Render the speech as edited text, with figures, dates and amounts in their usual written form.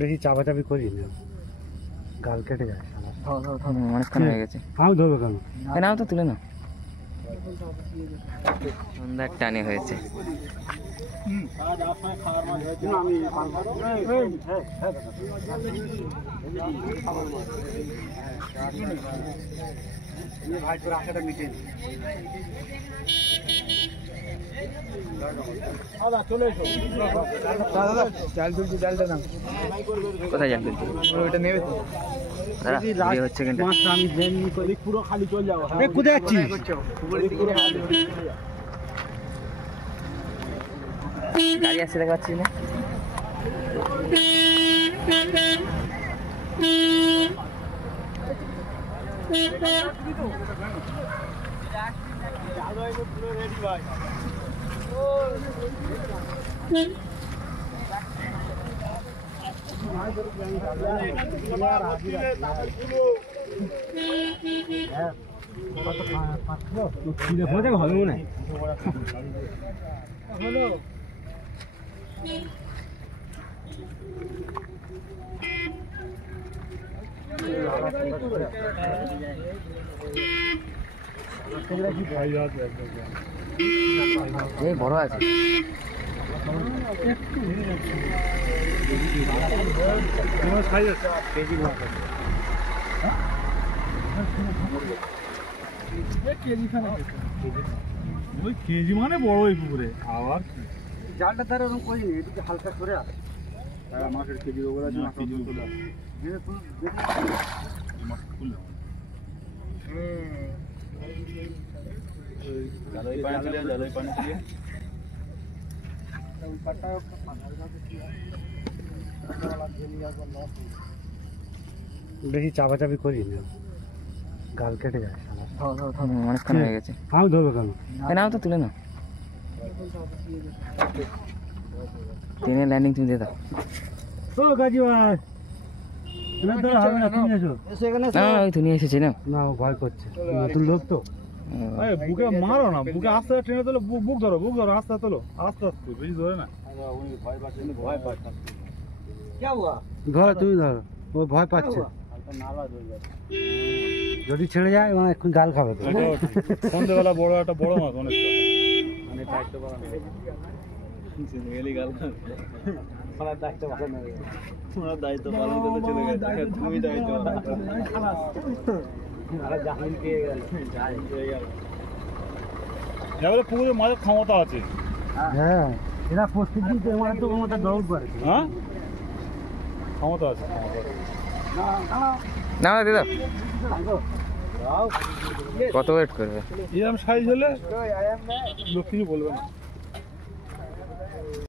বেশি চাপাচাপি করি না, গাল কেটে যায়। অনেকক্ষণ হয়ে গেছে। আমি ধরবো কেন? নাও তো, তুলে নাও। সন্ধ্যার টানে হয়েছে। ভাই তোর আশাটা মিটে জাল তুলছি, জালটা না কোথায় জাল তুলছি? ওইটা নেবে তো হচ্ছে কিন্তু আমি পুরো খালি চলে যাবো। কোথায় যাচ্ছিস? গাড়ি আসছে, দেখা পাচ্ছি না। হবে মনে হয়। বড় আছে। কেজি মানে বড় এই পুকুরে আবার জালটা তার ওরকম করিনি, এদিকে হালকা করে আছে। মাছের কেজি ওগুলো আছে, কেজি ওগুলো বেশি চাপাচাপি করি না, গাল কেটে যায়। অনেকক্ষণ হয়ে গেছে। আমি ধরবো কেন? নাও তো, তুলে নাও। ট্রেনের ল্যান্ডিং তুমি দিয়ে দাও। ও গাজি ভাই, হবে না, তুমি এসো। ওই তো নিয়ে এসেছি না। না, ও ভয় করছে, নতুন লোক তো। বুকে মারো না, বুকে আস্তে আস্তে ট্রেনে তোলো, বুক ধরো, বুক ধরো, আস্তে তোলো, আস্তে আস্তে, বেশি ধরে না। ধরো, তুমি ধরো, ও ভয় পাচ্ছে। যদি ছেড়ে যায় মানে এখন গাল খাবে তো। সন্ধ্যেবেলা বড় একটা বড় মাছ, অনেকটা পুকুরে মাছের ক্ষমতা আছে। হ্যাঁ, এরা প্রত্যেক দিন ক্ষমতা দৌড় করে। হ্যাঁ, ক্ষমতা আছে। না দিদা, কত ওয়েট করবে? এরকম সাইজ হলে লোক কিছু বলবে না।